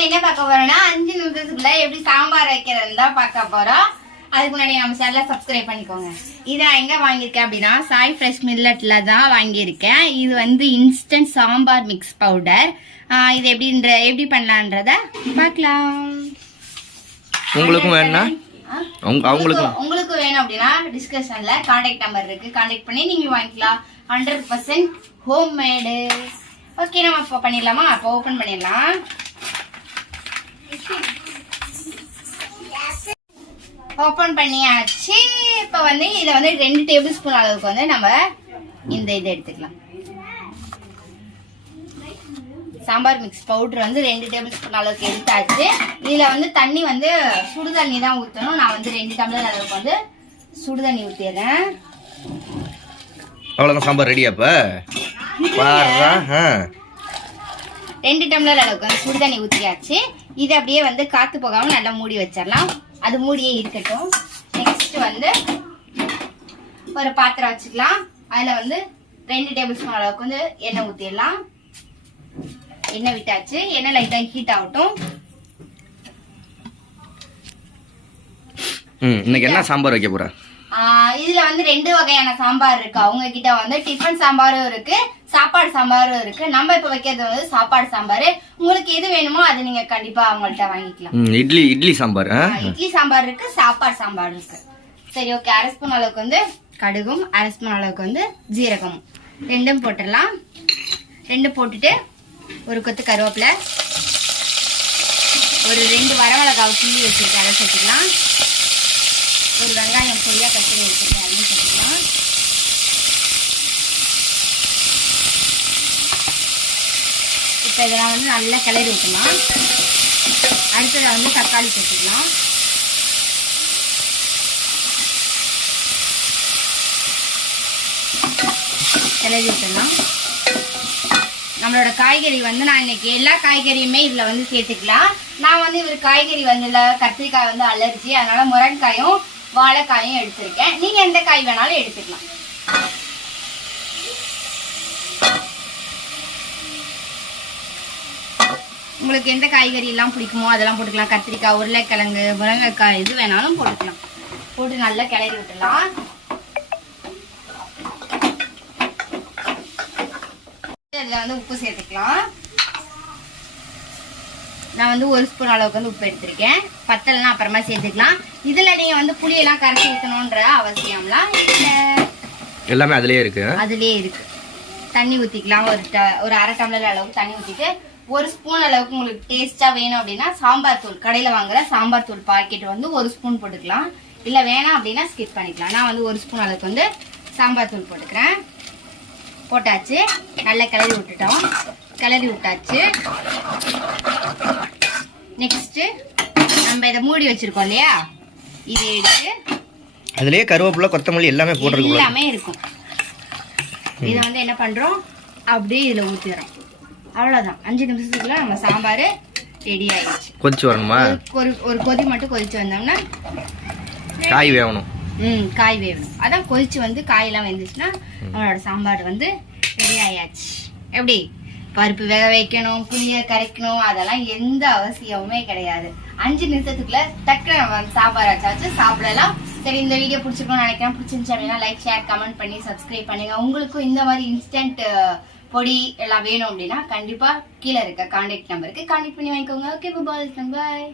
நம்ம என்ன பார்க்க போறோம்னா 5 நிமிஷத்துக்குள்ள எப்படி சாம்பார் வைக்கிறதுன்னு தான் பார்க்க போறோம். அதுக்கு முன்னாடி நம்ம சேனலை சப்ஸ்கிரைப் பண்ணிக்கோங்க. இதை நான் எங்க வாங்கியிருக்கேன் அப்படின்னா சாய் ஃப்ரெஷ் மில்லட்ல தான் வாங்கியிருக்கேன். இது வந்து இன்ஸ்டன்ட் சாம்பார் மிக்ஸ் பவுடர். இது எப்படி பண்ணலான்றத பார்க்கலாம். உங்களுக்கும் வேணும்னா உங்களுக்கு வேணும் அப்படின்னா டிஸ்கிரிப்ஷன்ல கான்டாக்ட் நம்பர் இருக்கு, கான்டாக்ட் பண்ணி நீங்க வாங்கிக்கலாம். 100% ஹோம் மேடு. ஓகே, நம்ம இப்போ பண்ணிடலாமா? அப்போ ஓபன் பண்ணிடலாம். ஓபன் பண்ணியாச்சு. இப்போ வந்து இதில் வந்து 2 டேபிள் ஸ்பூன் அளவுக்கு வந்து நம்ம இதை எடுத்துக்கலாம். சாம்பார் மிக்ஸ் பவுடர் வந்து 2 டேபிள் ஸ்பூன் அளவுக்கு எடுத்தாச்சு. இதில் வந்து தண்ணி வந்து சுடு தண்ணி தான் ஊற்றணும். நான் வந்து 2 டம்ளர் அளவுக்கு வந்து சுடு தண்ணி ஊற்றிடுறேன். அவ்வளோதான், சாம்பார் ரெடியா? இப்போ 2 டம்ளர் அளவுக்கு வந்து சுடு தண்ணி ஊற்றியாச்சு. இது அப்படியே வந்து காற்று போகாமல் நல்லா மூடி வச்சிடலாம். அது மூடியே இருக்கட்டும். நெக்ஸ்ட் வந்து ஒரு பாத்திரம் வச்சுக்கலாம். அதில் வந்து 2 டேபிள் ஸ்பூன் அளவுக்கு வந்து எண்ணெய் ஊற்றிடலாம். எண்ணெய் விட்டாச்சு. எண்ணெய் லைட்டாக ஹீட் ஆகட்டும். இன்னைக்கு என்ன சாம்பார் வைக்க போற? இதுல வந்து 2 வகையான சாம்பார் இருக்கு. அவங்க கிட்ட வந்து டிஃபன் சாம்பாரும் இருக்கு, சாப்பாடு சாம்பாரும் இருக்கு. நம்ம இப்ப வைக்கிறது வந்து சாப்பாடு சாம்பார். உங்களுக்கு எது வேணுமோ அது நீங்க கண்டிப்பா அவங்கள்ட்ட வாங்கிக்கலாம். இட்லி சாம்பார், இட்லி சாம்பார் இருக்கு, சாப்பாடு சாம்பார் இருக்கு. சரி, ஓகே. 1/2 ஸ்பூன் அளவுக்கு வந்து கடுகும் 1/2 ஸ்பூன் அளவுக்கு வந்து ஜீரகமும் 2ம் போட்டுடலாம். 2 போட்டுட்டு ஒரு கொத்து கருவேப்பிலை, ஒரு 2 வரமிளகாய் கிள்ளி வச்சிருக்கேன், அதை சேர்த்துக்கலாம். ஒரு வெங்காயம் பொடியா கட் பண்ணி வச்சிருக்கேன், அதையும் சேர்த்துக்கலாம். இப்போ இதெல்லாம் வந்து நல்லா கிளறி விட்டுலாம். அடுத்ததை வந்து தக்காளி சேர்த்துக்கலாம். கிளறி விட்டுலாம். நம்மளோட காய்கறி வந்து நான் இன்னைக்கு எல்லா காய்கறியுமே இதுல வந்து சேர்த்துக்கலாம். நான் வந்து இவர் காய்கறி வந்து கத்திரிக்காய் வந்து அலர்ஜி, அதனால முருங்கைக்காயும் வாழைக்காயும் எடுத்திருக்கேன். நீங்க எந்த காய் வேணாலும் எடுத்துக்கலாம். உங்களுக்கு எந்த காய்கறி எல்லாம் பிடிக்குமோ அதெல்லாம் போட்டுக்கலாம். கத்திரிக்காய், உருளைக்கிழங்கு, முருங்கைக்காய் எது வேணாலும் போட்டுக்கலாம். போட்டு நல்லா கிளறி விட்டுலாம். இதுல வந்து உப்பு சேர்த்துக்கலாம். நான் வந்து 1 ஸ்பூன் அளவுக்கு வந்து உப்பு எடுத்திருக்கேன். பத்தலைன்னா அப்புறமா சேர்த்துக்கலாம். இதுல நீங்க வந்து புளியெல்லாம் கரைச்சி ஊற்றணுன்ற அவசியம்லாம் எல்லாமே அதுலயே இருக்கு. தண்ணி ஊற்றிக்கலாம். ஒரு 1/2 டம்ளர் அளவுக்கு தண்ணி ஊற்றிட்டு 1 ஸ்பூன் அளவுக்கு உங்களுக்கு டேஸ்டா வேணும் அப்படின்னா சாம்பார் தூள், கடையில் வாங்குற சாம்பார் தூள் பாக்கெட் வந்து 1 ஸ்பூன் போட்டுக்கலாம். இல்லை வேணாம் அப்படின்னா ஸ்கிப் பண்ணிக்கலாம். நான் வந்து 1 ஸ்பூன் அளவுக்கு வந்து சாம்பார் தூள் போட்டுக்கிறேன். போட்டாச்சு. நல்லா கிளறி விட்டுட்டோம். கிளறி விட்டாச்சு. நெக்ஸ்ட் நம்ம இதை மூடி வச்சிருக்கோம் இல்லையா, இதை எடுத்து அதுலயே கருவேப்பிலை, கொத்தமல்லி எல்லாமே போட்டுருக்கு, எல்லாமே இருக்கும். இதை வந்து என்ன பண்றோம், அப்படியே இதுல ஊத்திடுறோம். அவ்வளவுதான். 5 நிமிஷத்துக்குள்ள நம்ம சாம்பார் ரெடி ஆயிடுச்சு. கொதிச்சு வரணுமா? ஒரு கொதி மட்டும் கொதிச்சு வந்தோம்னா காய் வேகணும். காய் வேகணும். அதான் கொதிச்சு வந்து காயெல்லாம் வெந்துச்சுன்னா நம்மளோட சாம்பார் வந்து ரெடி ஆயாச்சு. எப்படி பருப்பு வேக வைக்கணும், புளிய கரைக்கணும், அதெல்லாம் எந்த அவசியமுமே கிடையாது. 5 நிமிஷத்துக்குள்ள டக்கு நம்ம சாம்பார் வச்சாச்சு, சாப்பிடலாம். சரி, இந்த வீடியோ பிடிச்சிருக்கோம்னு நினைக்கிறேன். பிடிச்சிருந்துச்சு அப்படின்னா லைக், ஷேர், கமெண்ட் பண்ணி சப்ஸ்கிரைப் பண்ணுங்க. உங்களுக்கும் இந்த மாதிரி இன்ஸ்டன்ட் பொடி எல்லாம் வேணும் அப்படின்னா கண்டிப்பா கீழே இருக்க கான்டாக்ட் நம்பருக்கு கான்டாக்ட் பண்ணி வாங்கிக்கோங்க. ஓகே, பாய்.